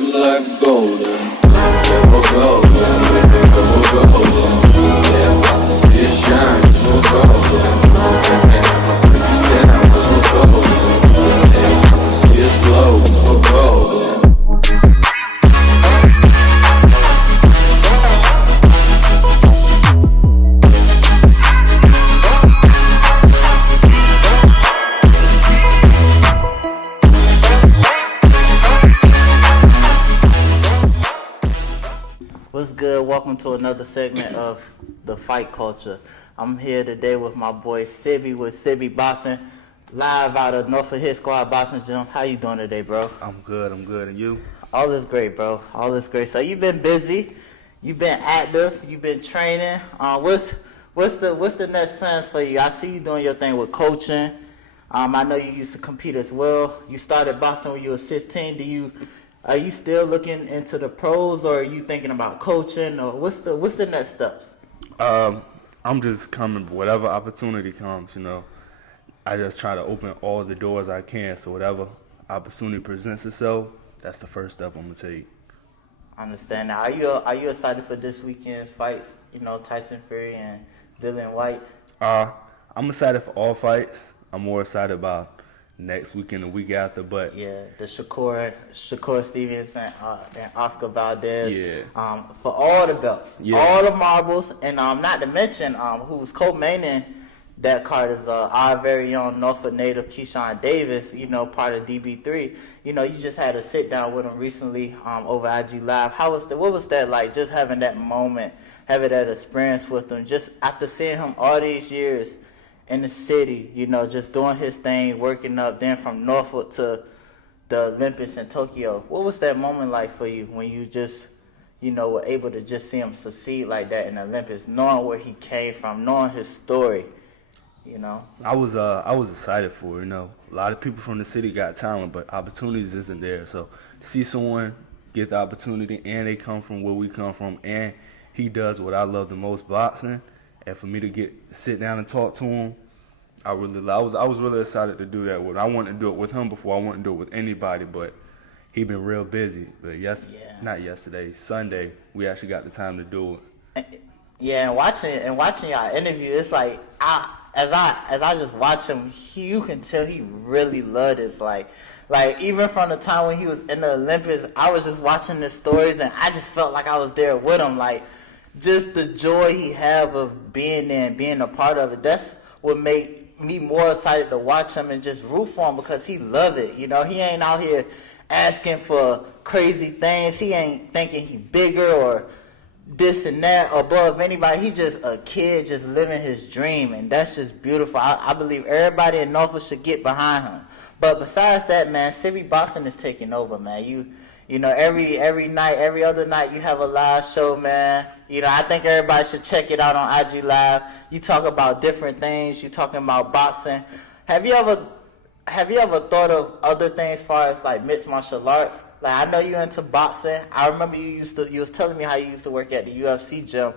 look like golden. Yeah, we're golden, yeah, we're golden. Yeah, about to see it shine, 'cause we're golden. If you stand out, 'cause we're golden. Yeah, about to see us glow, 'cause we're golden. What's good? Welcome to another segment of The Fight Culture. I'm here today with my boy Sibby with SibbieBoxing, live out of Norfolk Hit Squad Boxing Gym. How you doing today, bro? I'm good. And you? All is great, bro. All is great. So you've been busy, you've been active, you've been training. What's the next plans for you? I see you doing your thing with coaching. I know you used to compete as well. You started boxing when you were 16. Are you still looking into the pros, or are you thinking about coaching, or what's the next steps? I'm just coming, whatever opportunity comes, I just try to open all the doors I can. So whatever opportunity presents itself, that's the first step I'm gonna take. I understand. Now, are you excited for this weekend's fights? Tyson Fury and Dillian White. I'm excited for all fights. I'm more excited about next weekend, the week after, but yeah, the Shakur Stevens and Oscar Valdez. Yeah. For all the belts, yeah, all the marbles, and not to mention who's co-maining that card is our very own Norfolk native Keyshawn Davis. Part of DB3. You just had a sit down with him recently over IG Live. What was that like? Just having that moment, having that experience with him, just after seeing him all these years in the city, just doing his thing, working up, then from Norfolk to the Olympics in Tokyo. What was that moment like for you when you just, were able to just see him succeed like that in the Olympics, knowing where he came from, knowing his story, I was excited for it, A lot of people from the city got talent, but opportunities isn't there. So to see someone get the opportunity, and they come from where we come from, and he does what I love the most, boxing. And for me to sit down and talk to him, I was really excited to do that with him. I wanted to do it with him before I wanted to do it with anybody, but he been real busy. But not yesterday, Sunday, we actually got the time to do it. Yeah, and watching y'all interview, it's like as I just watch him, you can tell he really loved it. Like even from the time when he was in the Olympics, I was just watching the stories, and I just felt like I was there with him. Like, just the joy he have of being there and being a part of it. That's what made me more excited to watch him and just root for him, because he love it. He ain't out here asking for crazy things. He ain't thinking he bigger or this and that above anybody. He just a kid just living his dream, and that's just beautiful. I believe everybody in Norfolk should get behind him. But besides that, man, SibbieBoxing is taking over, man. Every night, every other night, you have a live show, man. I think everybody should check it out on IG Live. You talk about different things. You talking about boxing. Have you ever thought of other things as far as like mixed martial arts? Like, I know you into boxing. I remember you was telling me how you used to work at the UFC gym.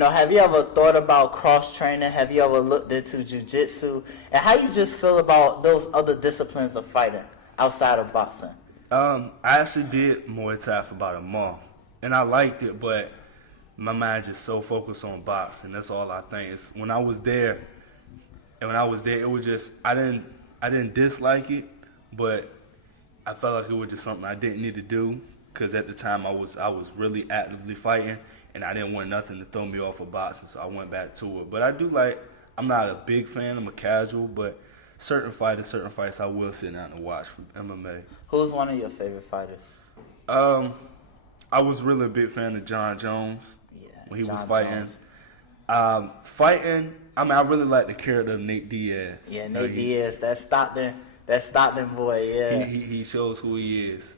Have you ever thought about cross training? Have you ever looked into jiu-jitsu? And how you just feel about those other disciplines of fighting outside of boxing? I actually did Muay Thai for about a month, and I liked it, but my mind just so focused on boxing. That's all I think. When I was there, it was just I didn't dislike it, but I felt like it was just something I didn't need to do, because at the time I was really actively fighting, and I didn't want nothing to throw me off of boxing, so I went back to it. But I'm not a big fan. I'm a casual, but certain fights I will sit down and watch for MMA. Who's one of your favorite fighters? I was really a big fan of John Jones when he was fighting. Jones. I really like the character of Nate Diaz. Yeah, Nate Diaz, that Stockton boy, yeah. He shows who he is.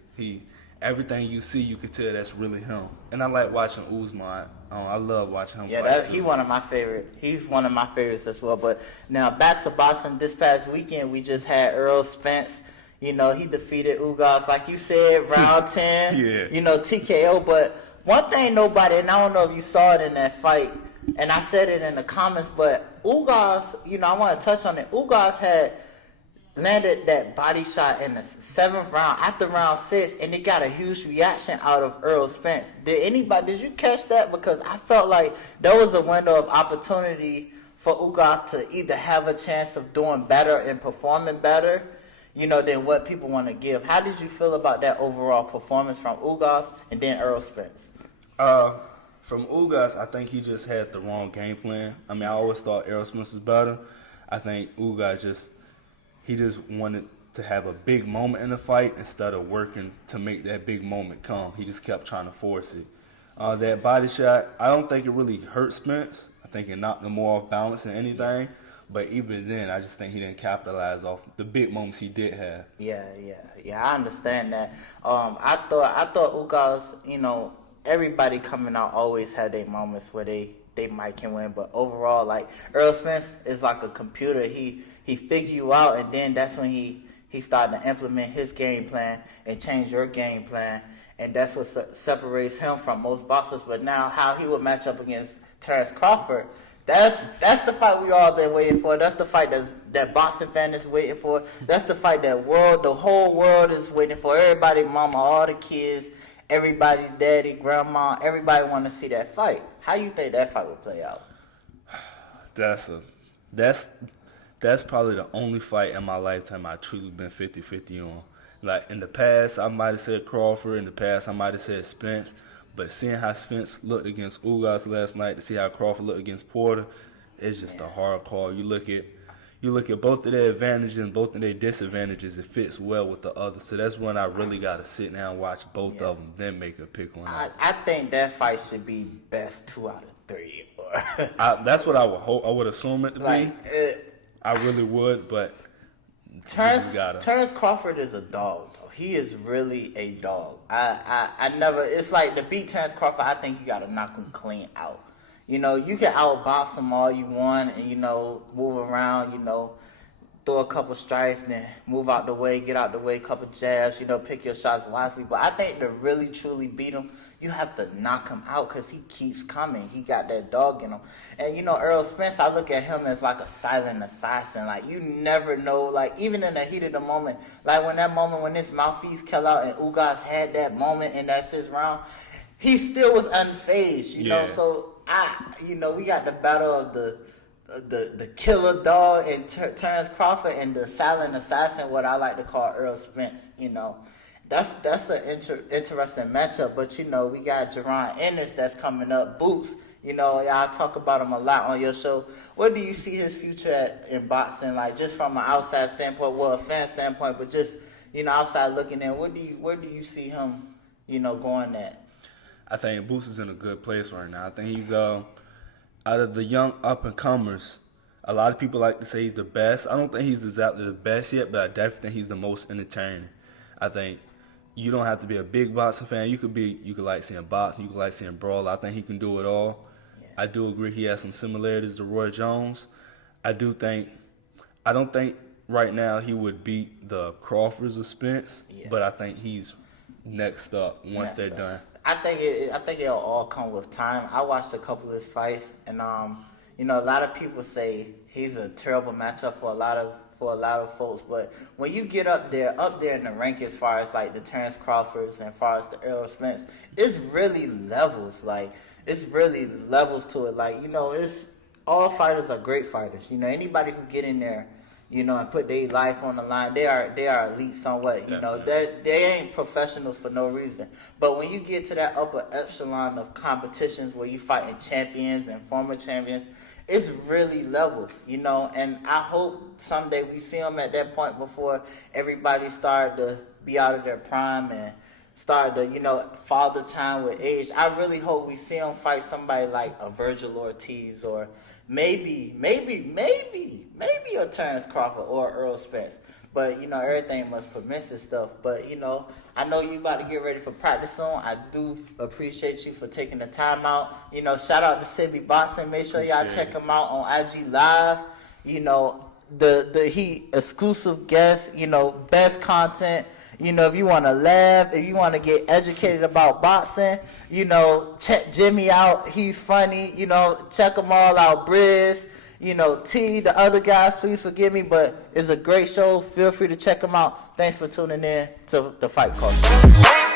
Everything you see, you can tell that's really him. And I like watching Usman. I love watching him fight. He's one of my favorite. He's one of my favorites as well. But now back to boxing. This past weekend, we just had Earl Spence. He defeated Ugas, like you said, round 10. Yeah. TKO. But one thing nobody, and I don't know if you saw it in that fight, and I said it in the comments, but Ugas, I want to touch on it. Ugas had landed that body shot in the 7th round after round 6, and it got a huge reaction out of Earl Spence. Did you catch that? Because I felt like there was a window of opportunity for Ugas to either have a chance of doing better and performing better, than what people want to give. How did you feel about that overall performance from Ugas and then Earl Spence? From Ugas, I think he just had the wrong game plan. I mean, I always thought Earl Spence was better. I think Ugas just wanted to have a big moment in the fight instead of working to make that big moment come. He just kept trying to force it. That body shot, I don't think it really hurt Spence. I think it knocked him more off balance than anything. But even then, I just think he didn't capitalize off the big moments he did have. Yeah, I understand that. I thought Ugas, everybody coming out always had their moments where they might can win, but overall, like Earl Spence is like a computer. He figure you out, and then that's when he started to implement his game plan and change your game plan, and that's what separates him from most boxers. But now, how he would match up against Terrence Crawford, that's the fight we all been waiting for. That's the fight that boxing fan is waiting for. That's the fight that the whole world is waiting for. Everybody, mama, all the kids, everybody's daddy, grandma, everybody want to see that fight. How you think that fight would play out? That's probably the only fight in my lifetime I truly been 50-50 on. Like in the past, I might have said Crawford. In the past, I might have said Spence. But seeing how Spence looked against Ugas last night, to see how Crawford looked against Porter, it's just a hard call. You look at both of their advantages and both of their disadvantages. It fits well with the other. So that's when I really got to sit down and watch both of them, then make a pick one. I think that fight should be best 2 out of 3. That's what I would hope. I would assume it to be. I really would, but Terrence Crawford is a dog, though. He is really a dog. I never. It's like to beat Terrence Crawford, I think you got to knock him clean out. You can outbox him all you want and, move around, throw a couple strikes and then move out the way, get out the way, couple jabs, pick your shots wisely. But I think to really, truly beat him, you have to knock him out because he keeps coming. He got that dog in him. And, Earl Spence, I look at him as like a silent assassin. Like, you never know, like, even in the heat of the moment, like when his mouthpiece came out and Ugas had that moment in that 6th round, he still was unfazed, you know. So, we got the battle of the killer dog and Terrence Crawford and the silent assassin, what I like to call Earl Spence. That's an interesting matchup. But we got Jerron Ennis that's coming up. Boots, y'all talk about him a lot on your show. Where do you see his future at in boxing? Like just from an outside standpoint, well, a fan standpoint, but just outside looking in. Where do you see him, going at? I think Boots is in a good place right now. I think he's out of the young up-and-comers, a lot of people like to say he's the best. I don't think he's exactly the best yet, but I definitely think he's the most entertaining. I think you don't have to be a big boxing fan. You could like seeing boxing, you could like seeing brawl. I think he can do it all. Yeah. I do agree he has some similarities to Roy Jones. I don't think right now he would beat the Crawfords or Spence, but I think he's next up once they're done. I think it'll all come with time. I watched a couple of his fights, and a lot of people say he's a terrible matchup for a lot of folks. But when you get up there in the rank, as far as like the Terrence Crawfords and as far as the Earl Spence, it's really levels. Like it's really levels to it. Like it's all fighters are great fighters. Anybody who get in there, and put their life on the line, they are elite somewhat. They ain't professionals for no reason. But when you get to that upper echelon of competitions where you fighting champions and former champions, it's really levels, And I hope someday we see them at that point before everybody start to be out of their prime and start to, father time with age. I really hope we see them fight somebody like a Virgil Ortiz or maybe a Terrence Crawford or Earl Spence. But, everything must permit this stuff. But, I know you about to get ready for practice soon. I do appreciate you for taking the time out. Shout out to SibbieBoxing. Make sure y'all check him out on IG Live. He exclusive guest, best content. If you want to laugh, if you want to get educated about boxing, check Jimmy out. He's funny. Check them all out. Briz. You know, T, the other guys, please forgive me, but it's a great show. Feel free to check them out. Thanks for tuning in to The Fight Culture.